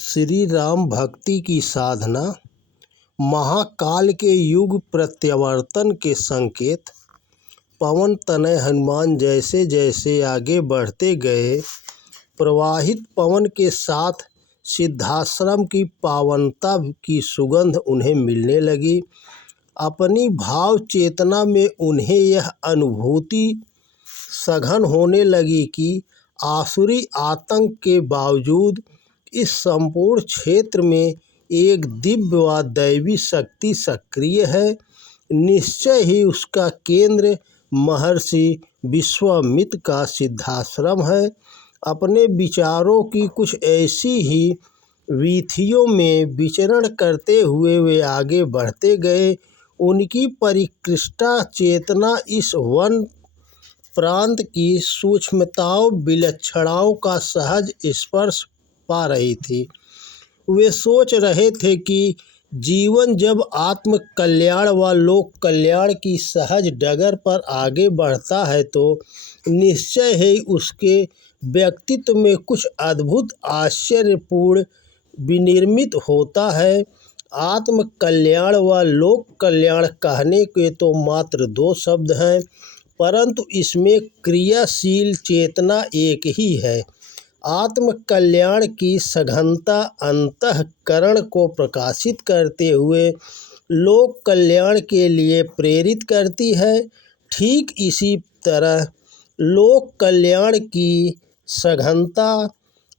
श्री राम भक्ति की साधना, महाकाल के युग प्रत्यावर्तन के संकेत। पवन तनय हनुमान जैसे जैसे आगे बढ़ते गए, प्रवाहित पवन के साथ सिद्धाश्रम की पावनता की सुगंध उन्हें मिलने लगी। अपनी भाव चेतना में उन्हें यह अनुभूति सघन होने लगी कि आसुरी आतंक के बावजूद इस संपूर्ण क्षेत्र में एक दिव्य व दैवी शक्ति सक्रिय है। निश्चय ही उसका केंद्र महर्षि विश्वामित्र का सिद्धाश्रम है। अपने विचारों की कुछ ऐसी ही वीथियों में विचरण करते हुए वे आगे बढ़ते गए। उनकी परिष्कृता चेतना इस वन प्रांत की सूक्ष्मताओं विलक्षणताओं का सहज स्पर्श पा रही थी। वे सोच रहे थे कि जीवन जब आत्म कल्याण व लोक कल्याण की सहज डगर पर आगे बढ़ता है तो निश्चय ही उसके व्यक्तित्व में कुछ अद्भुत आश्चर्यपूर्ण विनिर्मित होता है। आत्म कल्याण व लोक कल्याण कहने के तो मात्र दो शब्द हैं, परंतु इसमें क्रियाशील चेतना एक ही है। आत्म कल्याण की सघनता अंतःकरण को प्रकाशित करते हुए लोक कल्याण के लिए प्रेरित करती है। ठीक इसी तरह लोक कल्याण की सघनता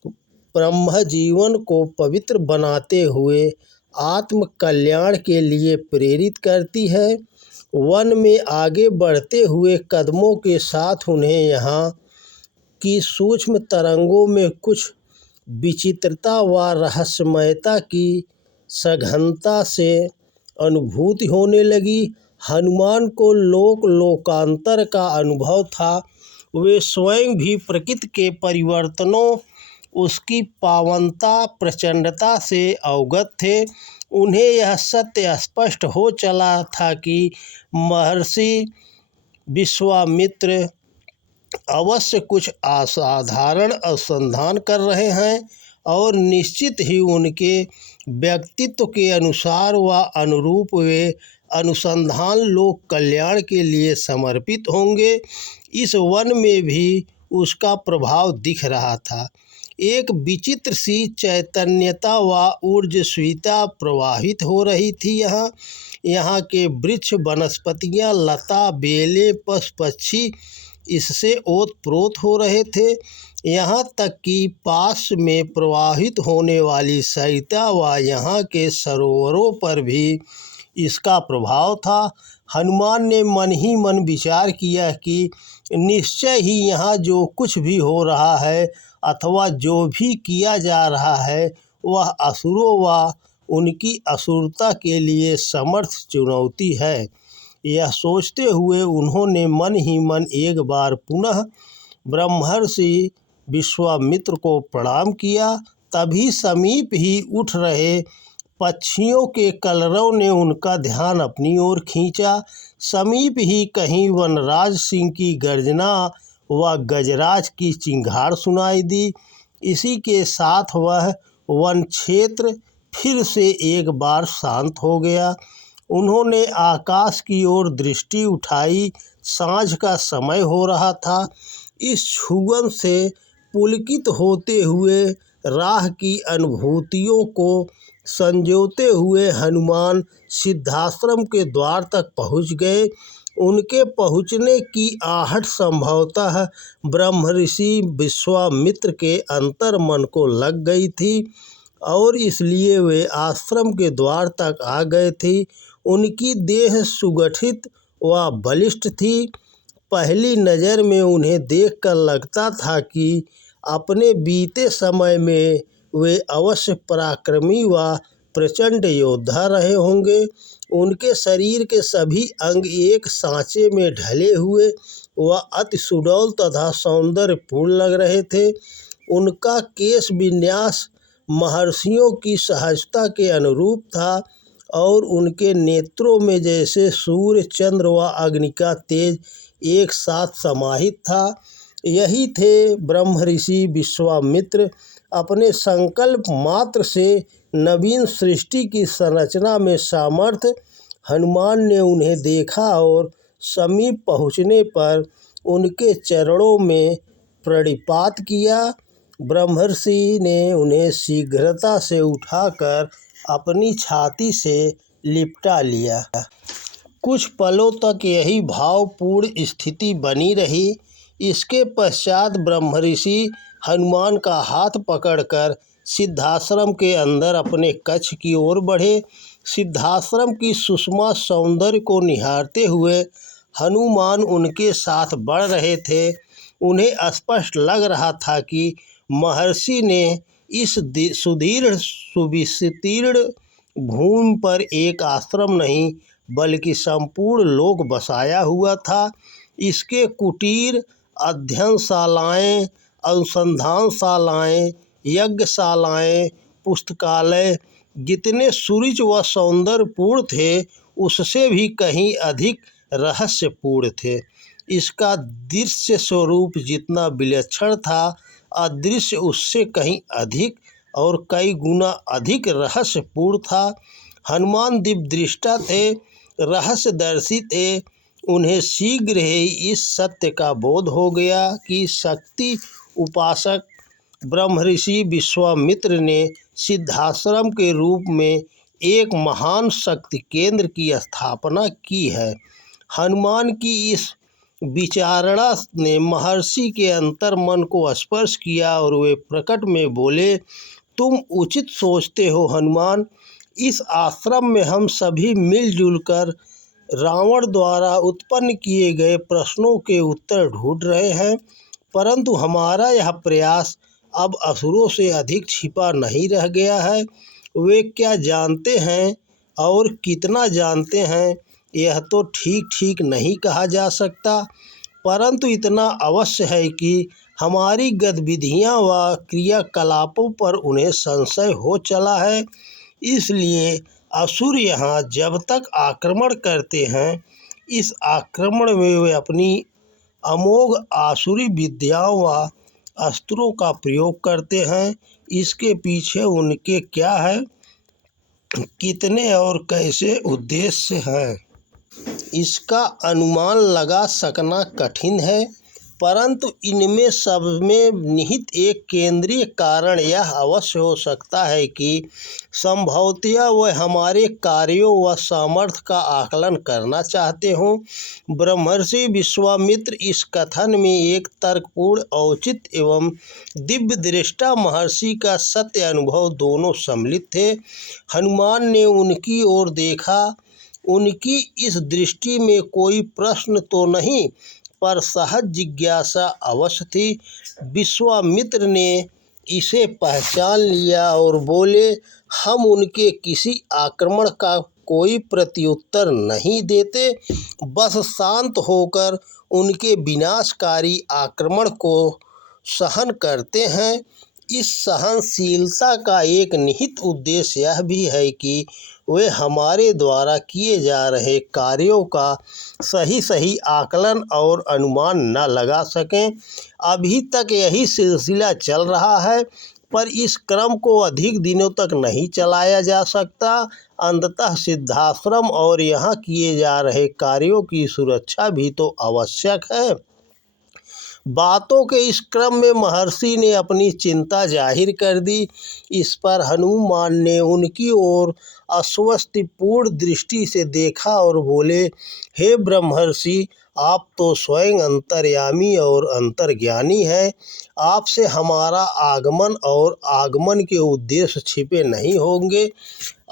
ब्रह्म जीवन को पवित्र बनाते हुए आत्म कल्याण के लिए प्रेरित करती है। वन में आगे बढ़ते हुए कदमों के साथ उन्हें यहाँ की सूक्ष्म तरंगों में कुछ विचित्रता व रहस्यमयता की सघनता से अनुभूति होने लगी। हनुमान को लोकांतर का अनुभव था। वे स्वयं भी प्रकृति के परिवर्तनों, उसकी पावनता, प्रचंडता से अवगत थे। उन्हें यह सत्य स्पष्ट हो चला था कि महर्षि विश्वामित्र अवश्य कुछ असाधारण अनुसंधान कर रहे हैं और निश्चित ही उनके व्यक्तित्व के अनुसार व अनुरूप वे अनुसंधान लोक कल्याण के लिए समर्पित होंगे। इस वन में भी उसका प्रभाव दिख रहा था। एक विचित्र सी चैतन्यता व ऊर्जस्विता प्रवाहित हो रही थी। यहाँ के वृक्ष, वनस्पतियाँ, लता, बेलें, पशु पक्षी इससे ओतप्रोत हो रहे थे। यहाँ तक कि पास में प्रवाहित होने वाली सरिता व यहाँ के सरोवरों पर भी इसका प्रभाव था। हनुमान ने मन ही मन विचार किया कि निश्चय ही यहाँ जो कुछ भी हो रहा है अथवा जो भी किया जा रहा है वह असुरों व उनकी असुरता के लिए समर्थ चुनौती है। यह सोचते हुए उन्होंने मन ही मन एक बार पुनः ब्रह्मर्षि विश्वामित्र को प्रणाम किया। तभी समीप ही उठ रहे पक्षियों के कलरव ने उनका ध्यान अपनी ओर खींचा। समीप ही कहीं वनराज सिंह की गर्जना व गजराज की चिंगार सुनाई दी। इसी के साथ वह वन क्षेत्र फिर से एक बार शांत हो गया। उन्होंने आकाश की ओर दृष्टि उठाई। सांझ का समय हो रहा था। इस छुगन से पुलकित होते हुए राह की अनुभूतियों को संजोते हुए हनुमान सिद्धाश्रम के द्वार तक पहुँच गए। उनके पहुँचने की आहट संभवतः ब्रह्मर्षि विश्वामित्र के अंतर्मन को लग गई थी और इसलिए वे आश्रम के द्वार तक आ गए थे। उनकी देह सुगठित व बलिष्ठ थी। पहली नज़र में उन्हें देखकर लगता था कि अपने बीते समय में वे अवश्य पराक्रमी व प्रचंड योद्धा रहे होंगे। उनके शरीर के सभी अंग एक सांचे में ढले हुए व अति सुडौल तथा सौंदर्यपूर्ण लग रहे थे। उनका केश विन्यास महर्षियों की सहजता के अनुरूप था और उनके नेत्रों में जैसे सूर्य, चंद्र व अग्नि का तेज एक साथ समाहित था। यही थे ब्रह्मर्षि विश्वामित्र। अपने संकल्प मात्र से नवीन सृष्टि की संरचना में सामर्थ्य। हनुमान ने उन्हें देखा और समीप पहुँचने पर उनके चरणों में प्रणिपात किया। ब्रह्मर्षि ने उन्हें शीघ्रता से उठाकर अपनी छाती से लिपटा लिया। कुछ पलों तक यही भावपूर्ण स्थिति बनी रही। इसके पश्चात ब्रह्मर्षि हनुमान का हाथ पकड़कर सिद्धाश्रम के अंदर अपने कक्ष की ओर बढ़े। सिद्धाश्रम की सुषमा सौंदर्य को निहारते हुए हनुमान उनके साथ बढ़ रहे थे। उन्हें स्पष्ट लग रहा था कि महर्षि ने इस सुदीर्घ सुविस्तीर्ण भूमि पर एक आश्रम नहीं बल्कि संपूर्ण लोक बसाया हुआ था। इसके कुटीर, अध्ययनशालाएँ, अनुसंधानशालाएँ, यज्ञशालाएँ, पुस्तकालय जितने सुरुचि व सौंदर्यपूर्ण थे, उससे भी कहीं अधिक रहस्यपूर्ण थे। इसका दृश्य स्वरूप जितना विलक्षण था, अदृश्य उससे कहीं अधिक और कई गुना अधिक रहस्यपूर्ण था। हनुमान दिव्यदृष्टा थे, रहस्यदर्शी थे। उन्हें शीघ्र ही इस सत्य का बोध हो गया कि शक्ति उपासक ब्रह्मर्षि विश्वामित्र ने सिद्धाश्रम के रूप में एक महान शक्ति केंद्र की स्थापना की है। हनुमान की इस विचारणा ने महर्षि के अंतर्मन को स्पर्श किया और वे प्रकट में बोले, तुम उचित सोचते हो हनुमान। इस आश्रम में हम सभी मिलजुल कर रावण द्वारा उत्पन्न किए गए प्रश्नों के उत्तर ढूंढ रहे हैं, परंतु हमारा यह प्रयास अब असुरों से अधिक छिपा नहीं रह गया है। वे क्या जानते हैं और कितना जानते हैं, यह तो ठीक नहीं कहा जा सकता, परंतु इतना अवश्य है कि हमारी गतिविधियां व क्रियाकलापों पर उन्हें संशय हो चला है। इसलिए असुर यहाँ जब तक आक्रमण करते हैं, इस आक्रमण में वे अपनी अमोघ आसुरी विद्याओं व अस्त्रों का प्रयोग करते हैं। इसके पीछे उनके क्या है, कितने और कैसे उद्देश्य हैं, इसका अनुमान लगा सकना कठिन है, परंतु इनमें सब में निहित एक केंद्रीय कारण यह अवश्य हो सकता है कि संभवतः वह हमारे कार्यों व सामर्थ्य का आकलन करना चाहते हों। ब्रह्मर्षि विश्वामित्र इस कथन में एक तर्कपूर्ण, औचित्य एवं दिव्य दृष्टा महर्षि का सत्य अनुभव दोनों सम्मिलित थे। हनुमान ने उनकी ओर देखा। उनकी इस दृष्टि में कोई प्रश्न तो नहीं, पर सहज जिज्ञासा अवश्य थी। विश्वामित्र ने इसे पहचान लिया और बोले, हम उनके किसी आक्रमण का कोई प्रत्युत्तर नहीं देते, बस शांत होकर उनके विनाशकारी आक्रमण को सहन करते हैं। इस सहनशीलता का एक निहित उद्देश्य यह भी है कि वे हमारे द्वारा किए जा रहे कार्यों का सही आकलन और अनुमान न लगा सकें। अभी तक यही सिलसिला चल रहा है, पर इस क्रम को अधिक दिनों तक नहीं चलाया जा सकता। अंततः सिद्धाश्रम और यहाँ किए जा रहे कार्यों की सुरक्षा भी तो आवश्यक है। बातों के इस क्रम में महर्षि ने अपनी चिंता जाहिर कर दी। इस पर हनुमान ने उनकी ओर आश्वस्तिपूर्ण दृष्टि से देखा और बोले, हे ब्रह्मर्षि, आप तो स्वयं अंतर्यामी और अंतर्ज्ञानी हैं। आपसे हमारा आगमन और आगमन के उद्देश्य छिपे नहीं होंगे।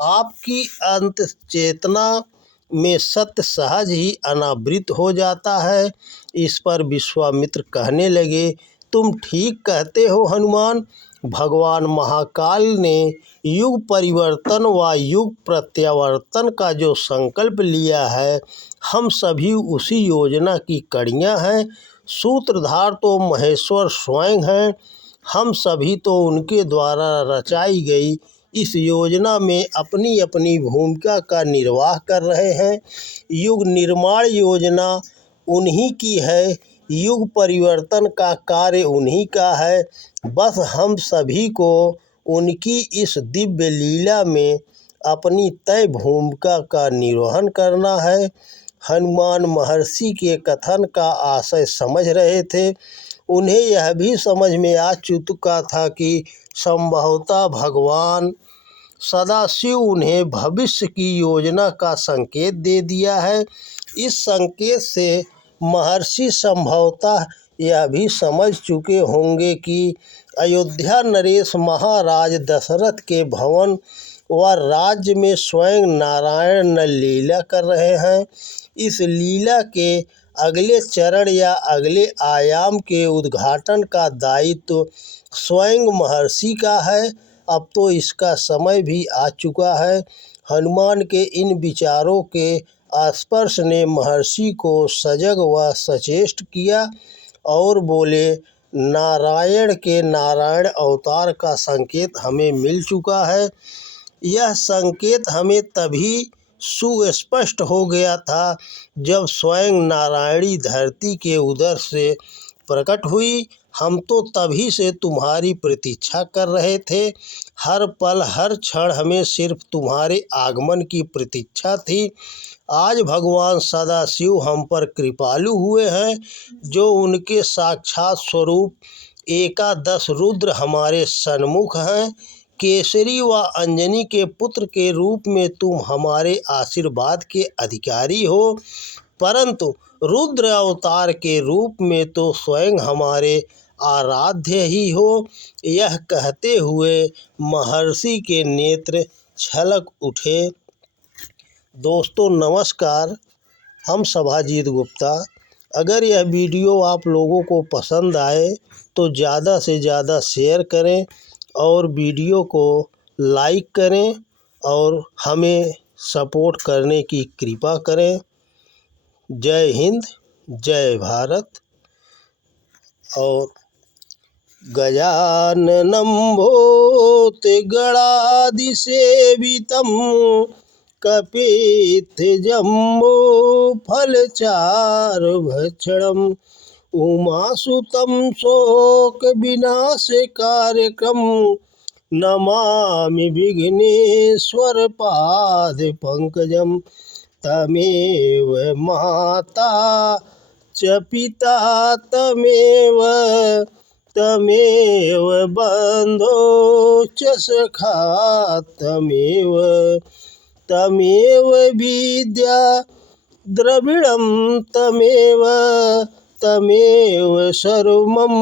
आपकी अंत चेतना में सत्य सहज ही अनावृत हो जाता है। इस पर विश्वामित्र कहने लगे, तुम ठीक कहते हो हनुमान। भगवान महाकाल ने युग परिवर्तन व युग प्रत्यावर्तन का जो संकल्प लिया है, हम सभी उसी योजना की कड़ियाँ हैं। सूत्रधार तो महेश्वर स्वयं हैं। हम सभी तो उनके द्वारा रचाई गई इस योजना में अपनी अपनी भूमिका का निर्वाह कर रहे हैं। युग निर्माण योजना उन्हीं की है, युग परिवर्तन का कार्य उन्हीं का है। बस हम सभी को उनकी इस दिव्य लीला में अपनी तय भूमिका का निर्वहन करना है। हनुमान महर्षि के कथन का आशय समझ रहे थे। उन्हें यह भी समझ में आ चुका था कि संभवतः भगवान सदाशिव उन्हें भविष्य की योजना का संकेत दे दिया है। इस संकेत से महर्षि संभवतः यह भी समझ चुके होंगे कि अयोध्या नरेश महाराज दशरथ के भवन व राज्य में स्वयं नारायण न लीला कर रहे हैं। इस लीला के अगले चरण या अगले आयाम के उद्घाटन का दायित्व स्वयं महर्षि का है। अब तो इसका समय भी आ चुका है। हनुमान के इन विचारों के स्पर्श ने महर्षि को सजग व सचेष्ट किया और बोले, नारायण के नारायण अवतार का संकेत हमें मिल चुका है। यह संकेत हमें तभी सुस्पष्ट हो गया था जब स्वयं नारायणी धरती के उदर से प्रकट हुई। हम तो तभी से तुम्हारी प्रतीक्षा कर रहे थे। हर पल हर क्षण हमें सिर्फ तुम्हारे आगमन की प्रतीक्षा थी। आज भगवान सदाशिव हम पर कृपालु हुए हैं, जो उनके साक्षात स्वरूप एकादश रुद्र हमारे सन्मुख हैं। केसरी व अंजनी के पुत्र के रूप में तुम हमारे आशीर्वाद के अधिकारी हो, परंतु रुद्र अवतार के रूप में तो स्वयं हमारे आराध्य ही हो। यह कहते हुए महर्षि के नेत्र छलक उठे। दोस्तों नमस्कार, हम सभाजीत गुप्ता। अगर यह वीडियो आप लोगों को पसंद आए तो ज़्यादा से ज़्यादा शेयर करें और वीडियो को लाइक करें और हमें सपोर्ट करने की कृपा करें। जय हिंद, जय भारत। और गजाननं भूतगणाधिसेवितं कपित्थजम्बूफलचारुभक्षणम् उमासुतं शोकविनाशकारकं नमामि विघ्नेश्वरपादपङ्कजं। तमेव माता च पिता तमेव बन्धो च सखा तमेव विद्या द्रविणं तमेव सर्वम्।